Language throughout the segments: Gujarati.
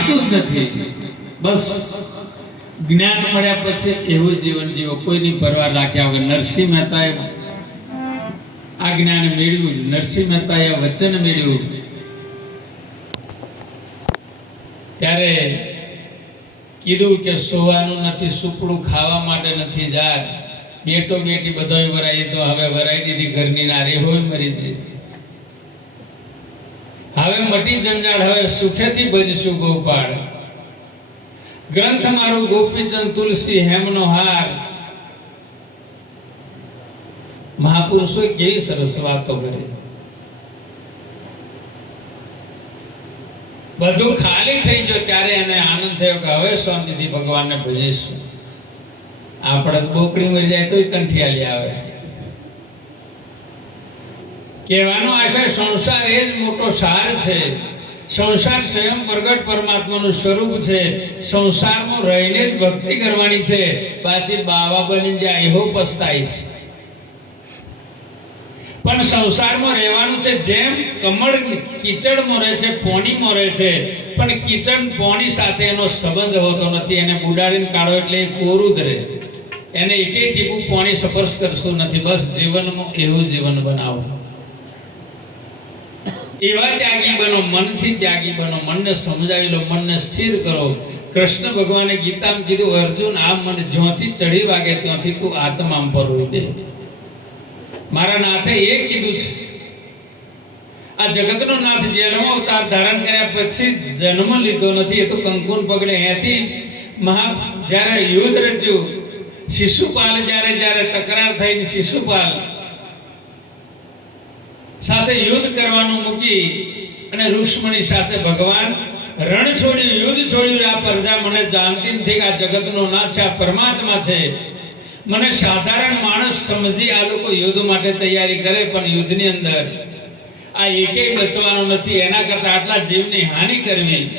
જાણતું જ નથી. બસ જ્ઞાન મળ્યા પછી એવું જીવન જીવો. કોઈની પરવા રાખ્યા વગર નરસિંહ મહેતાએ આ જ્ઞાન મેળવ્યું. નરસિંહ મહેતાએ વચન મેળવ્યું. ત્યારે કીધું કે સોવાનું નથી, સુપડું ખાવા માટે નથી જાર બેટો બેટી બધોય વરાઈ તો હવે વરાઈ દીધી, ઘરની ના રે હોય મરી જઈ હવે મટી જંજાળ, હવે સુખેથી ભજશું ગોપાળ. ગ્રંથ મારું ગોપીચંદ તુલસી, હેમનો હાર. મહાપુરુષો કેવી સરસ વાતો કરી. બધું ખાલી થઈ ગયો ત્યારે એને આનંદ થયો કે હવે શાંતિથી ભગવાનને ભજીશું આપણે બોકડી મરી જાય તો કંઠિયાલી આવે. કહેવાનો આશય સંસાર એ જ મોટો સાર છે. સંસાર સ્વયં પ્રગટ પરમાત્માનું સ્વરૂપ છે. સંસારમાં રહીને જ ભક્તિ કરવાની છે. પાછી બાવા બની જાય એવો પસ્તાય છે. પણ સંસારમાં રહેવાનું છે જેમ કમળ કીચડમાં રહે છે પોણીમાં રહે છે. પણ કીચડ પોણી સાથે એનો સંબંધ હોતો નથી. એને બુડાડીને કાઢો એટલે એ કોરું રહે એને એકે ટીપું પોણી સ્પર્શ કરશું નથી. બસ જીવનમાં એવું જીવન બનાવો. એવા ત્યાગી બનો, મનથી ત્યાગી બનો, મનને સમજાવી લો, મનને સ્થિર કરો. કૃષ્ણ ભગવાને ગીતામાં કીધું, અર્જુન આ મન જ્યાંથી ચડી વાગે, ત્યાંથી તું આત્મા પર દે મારા નાથે એ કીધું છે. આ જગતનો નાથ જેલમાં અવતાર ધારણ કર્યા પછી જન્મ લીધો નથી, એ તો કંકુન પગડે એથી મહા જ્યારે યુદ્ધ રચ્યું, શિશુપાલ જ્યારે જ્યારે તકરાર થઈને શિશુપાલ સાથે યુદ્ધ કરવાનું મૂકી અને રુક્ષ્મણી સાથે ભગવાન રણ છોડ્યું યુદ્ધ છોડ્યું આ પ્રજા. મને જાણતી નથી આ જગતનો નાથ છે, આ પરમાત્મા છે. મને સાધારણ માણસ સમજી આ લોકો યુદ્ધ માટે તૈયારી કરે, પણ યુદ્ધની અંદર આ એકેય બચવાનો નથી. એના કરતા આટલા જીવની હાનિ કરવી.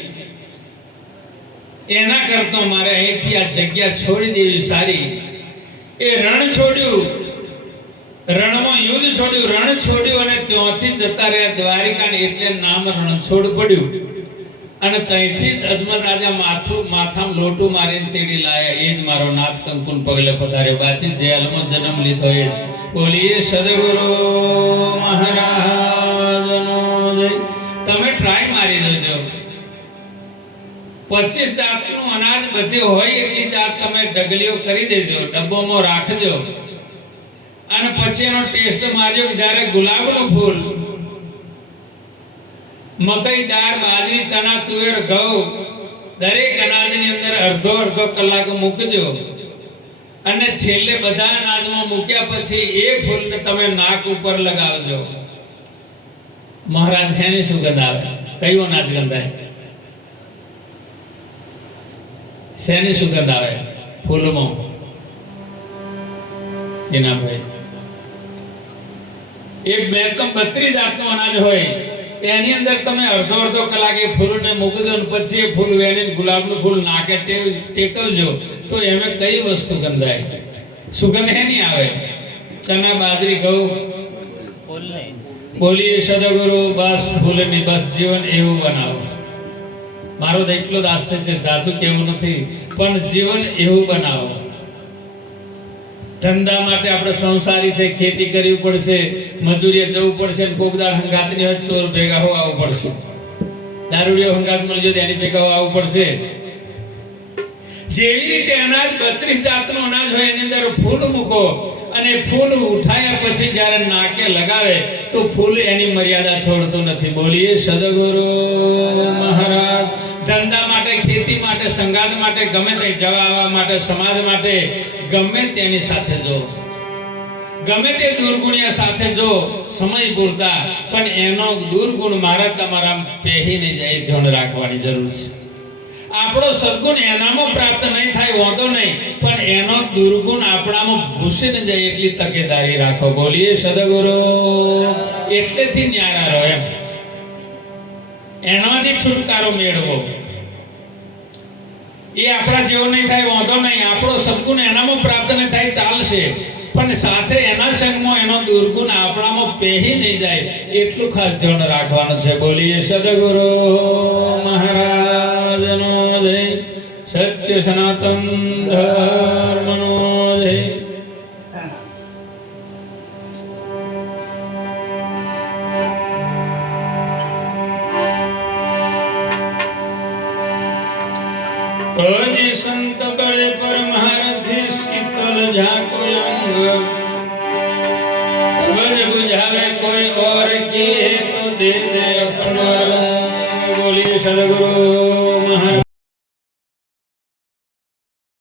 એના કરતા મારે અહીંથી આ જગ્યા છોડી દેવી સારી. એ રણ છોડ્યું. રણમાં યુદ્ધ છોડ્યું, રણ છોડ્યું. ત્યાંથી જતા રહ્યા દ્વારિકા એટલે નામ રણછોડ પડ્યું. અને ત્યાંથી અજમલ રાજા માથું, માથામાં લોટું મારીને તેડી લાયા. એ જ મારો નાથ કંકુન પગલે પધાર્યો. બાચી જેલમાં જન્મ લીધો એ બોલીએ, સદગુરુ મહારાજનો તમે ટ્રાય મારી જોજો પચીસ જાતનું અનાજ બધે હોય એટલી જાત તમે ડગલીઓ કરી દેજો. ડબ્બોમાં રાખજો. પછી એનો ટેસ્ટ માર્યો જ્યારે ગુલાબનું ફૂલ, મકઈ, ચાર, બાજરી, ચણા, તુવેર, ઘઉં, દરેક અનાજની અંદર અડધો અડધો કલાક મૂકજો. અને છેલ્લે બધા અનાજમાં મૂક્યા પછી એ ફૂલને તમે નાક ઉપર લગાવજો. મહારાજ, એની સુગંધ આવે કયું અનાજ ગંધાય? શેની સુગંધ આવે ફૂલમાં. એના ભાઈ. એક તો બત્રીસ જાતનો અનાજ હોય, એની અંદર તમે અડધો અડધો કલાક ફૂલને મૂકી દો પછી એ ફૂલ વેણીને ગુલાબનું ફૂલ નાકે ટેકવજો, તો એમે કઈ વસ્તુ ગંધાય? સુગંધ એની આવે? ચના, બાજરી, ઘઉં? બોલીએ, સદગુરુ, બસ ફૂલની બસ જીવન એવું બનાવો. મારો તો એટલો જ છે, જાજુ કેવું નથી, પણ જીવન એવું બનાવો. ધંધા માટે આપણે સંસારી છે, ખેતી કરવી પડશે, મજૂરીએ જવું પડશે ને કોકદાર હંગાતની હોય ચોર ભેગા હોવા આવવું પડશે. દારૂડીઓ હંગાત મળી જાય એની ભેગા આવવું પડશે. જેવી રીતે અનાજ બત્રીસ જાતનું અનાજ હોય એની અંદર ફૂલ મૂકો અને ફૂલ ઉઠાયા પછી જ્યારે નાકે લગાવે તો ફૂલ એની મર્યાદા છોડતું નથી. બોલીએ, સદગુરુ મહારાજ. ધંધા માટે, ખેતી માટે સંગાત માટે, ગમે તે જવા આવવા માટે, સમાજ માટે, ગમે તેની સાથે જો. ગમે તે દુર્ગુણિયા સાથે જો સમય પૂરતા, પણ એનો દુર્ગુણ મારા તમારા પહેરીને જાય ધ્યાન રાખવાની જરૂર છે. આપણો સદગુણ એનામાં પ્રાપ્ત નહીં થાય, વાંધો નહીં, પણ એનો દુર્ગુણ આપણામાં ઘૂસી ન જાય એટલી તકેદારી રાખો. બોલીએ, સદગુરુ, એટલેથી ન્યારા રહો એમ. એનાથી છુટકારો મેળવો. એ આપણા જેવો નહીં થાય, વાંધો નહીં. આપણો સદગુણ એનામાં પ્રાપ્ત નહીં થાય, ચાલશે. પણ સાથે એના સંગમાં એનો દુર્ગુણ આપણામાં પહેરી નહીં જાય. એટલું ખાસ ધ્યાન રાખવાનું છે. બોલીએ, સદગુરુ મહારાજ સનાતન ધર્મનો જય. તોજી સંત બળે પરમહારથી શીતલ ઝાકો અંગ તબજ બુઝાવે કોઈ ઓર કી હે તો દે દે અપનો રંગ. બોલીએ સદગુરુ